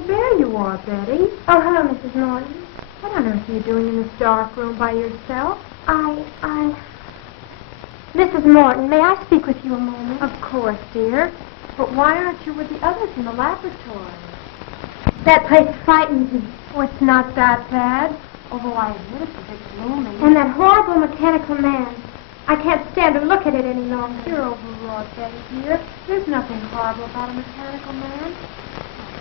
Oh, there you are, Betty. Oh, hello, Mrs. Morton. What on earth are you doing in this dark room by yourself? Mrs. Morton, may I speak with you a moment? Of course, dear. But why aren't you with the others in the laboratory? That place frightens me. Oh, it's not that bad. Although I admit it's a bit gloomy. And that horrible mechanical man. I can't stand to look at it any longer. You're overwrought, Betty, dear. There's nothing horrible about a mechanical man.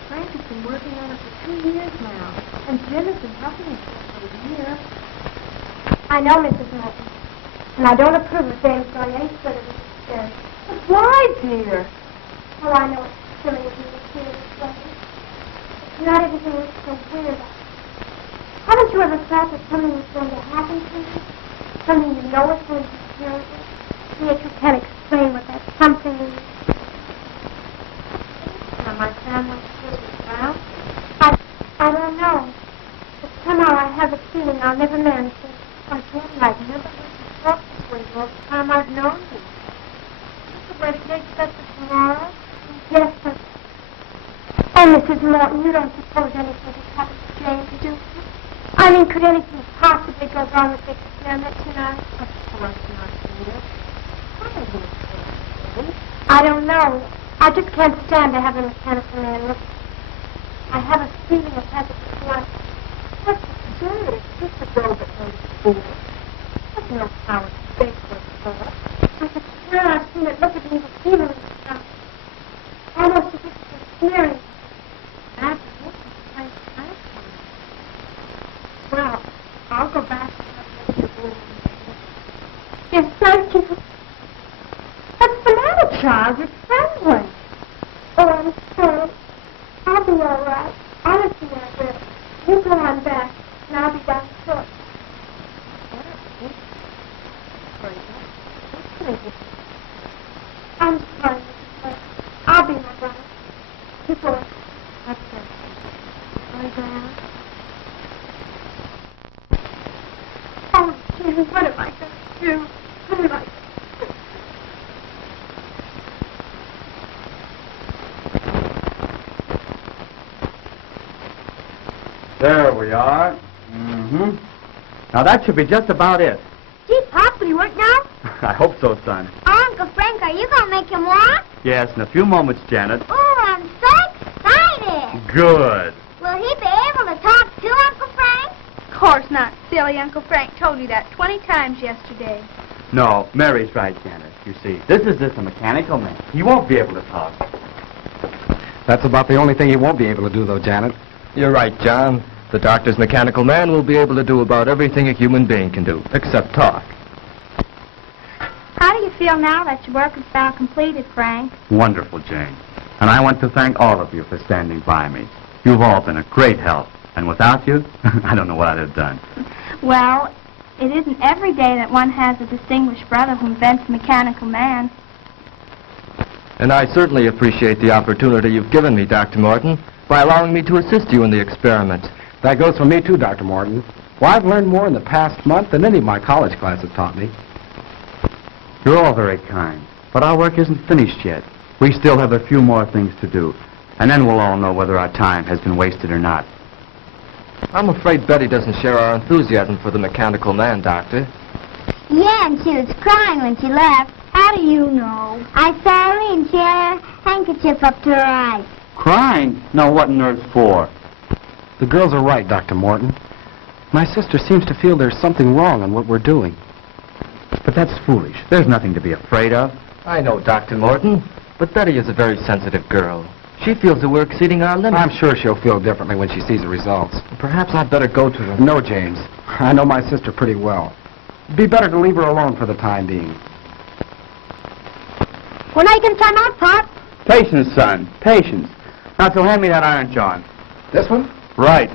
Frank has been working on it for 2 years now. And Jim has been helping him for a year. I know, Mrs. Morton. And I don't approve of James going any further with this experience. But why, dear? Oh, I know it's silly of me to feel this way. But not everything looks so weird. Haven't you ever thought that something is going to happen to you? Something you know is going to be terrible? And yet you can't explain what that something is. Are my family still around? I don't know. But somehow I have a feeling I'll never manage it. Why, Betty, I've never heard you talk this way all the time I've known you. Is the wedding day set for tomorrow? Yes, but... Oh, Mrs. Morton, you don't suppose anything has happened to James, do you? I mean, could anything possibly go wrong with the experiment tonight? Of course not, dear. What are you saying? I don't know. I just can't stand to have a mechanical man look. I have a feeling it has its blood. What's absurd? It's just a girl that knows fool. There's no power to fake what's thought. I could swear I've seen it look at me with feeling and stuff. Almost as if it was sneering. That's it. It's kind of well, I'll go back and have a look at your room. Yes, thank you. What's the matter, child? You're trembling. Oh, I'm sorry. I'll be all right. Honestly, I will. You go on back, and I'll be back shortly. I'm sorry, Mrs. Morton. I'll be my brother. You go on. That's it. Are you glad? Oh, Jim, what am I going to do? What am I going to do? There we are. Now that should be just about it. Gee, Pop, will you work now? I hope so, son. Oh, Uncle Frank, are you going to make him walk? Yes, in a few moments, Janet. Oh, I'm so excited. Good. Will he be able to talk to Uncle Frank? Of course not, silly. Uncle Frank told you that 20 times yesterday. No, Mary's right, Janet. You see, this is just a mechanical man. He won't be able to talk. That's about the only thing he won't be able to do, though, Janet. You're right, John. The doctor's mechanical man will be able to do about everything a human being can do, except talk. How do you feel now that your work is about completed, Frank? Wonderful, Jane. And I want to thank all of you for standing by me. You've all been a great help. And without you, I don't know what I'd have done. Well, it isn't every day that one has a distinguished brother who invents a mechanical man. And I certainly appreciate the opportunity you've given me, Dr. Morton, by allowing me to assist you in the experiment. That goes for me, too, Dr. Morton. Well, I've learned more in the past month than any of my college classes taught me. You're all very kind, but our work isn't finished yet. We still have a few more things to do, and then we'll all know whether our time has been wasted or not. I'm afraid Betty doesn't share our enthusiasm for the mechanical man, Doctor. Yeah, and she was crying when she left. How do you know? I saw her and she had her handkerchief up to her eyes. Crying? No, what on earth for? The girls are right, Dr. Morton. My sister seems to feel there's something wrong in what we're doing. But that's foolish. There's nothing to be afraid of. I know, Dr. Morton, but Betty is a very sensitive girl. She feels that we're exceeding our limits. I'm sure she'll feel differently when she sees the results. Perhaps I'd better go to her. No, James. I know my sister pretty well. It'd be better to leave her alone for the time being. When are you going to time out, Pop? Patience, son. Patience. Now, so hand me that iron, John. This one? Right.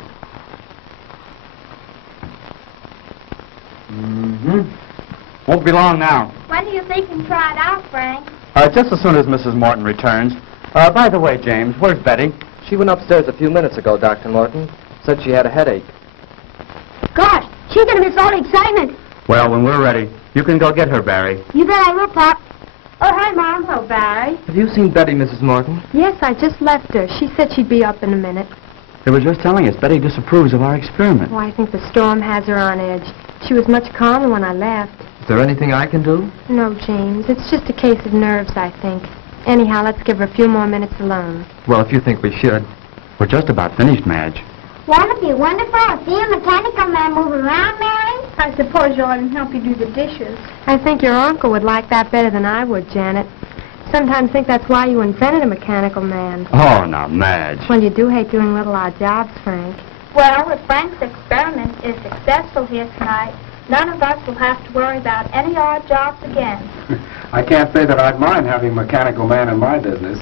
Won't be long now. When do you think you can try it out, Frank? Just as soon as Mrs. Morton returns. By the way, James, where's Betty? She went upstairs a few minutes ago, Dr. Morton. Said she had a headache. Gosh, she's going to miss all the excitement. Well, when we're ready, you can go get her, Barry. You bet I will, Pop. Oh, hi, Mom. Hello, Barry. Have you seen Betty, Mrs. Morton? Yes, I just left her. She said she'd be up in a minute. They were just telling us Betty disapproves of our experiment. Oh, I think the storm has her on edge. She was much calmer when I left. Is there anything I can do? No, James. It's just a case of nerves, I think. Anyhow, let's give her a few more minutes alone. Well, if you think we should. We're just about finished, Madge. Won't it be wonderful to see a mechanical man move around, Mary? I suppose you'll let him help you do the dishes. I think your uncle would like that better than I would, Janet. Sometimes think that's why you invented a mechanical man. Oh, now, Madge. Well, you do hate doing little odd jobs, Frank. Well, if Frank's experiment is successful here tonight, none of us will have to worry about any odd jobs again. I can't say that I'd mind having a mechanical man in my business.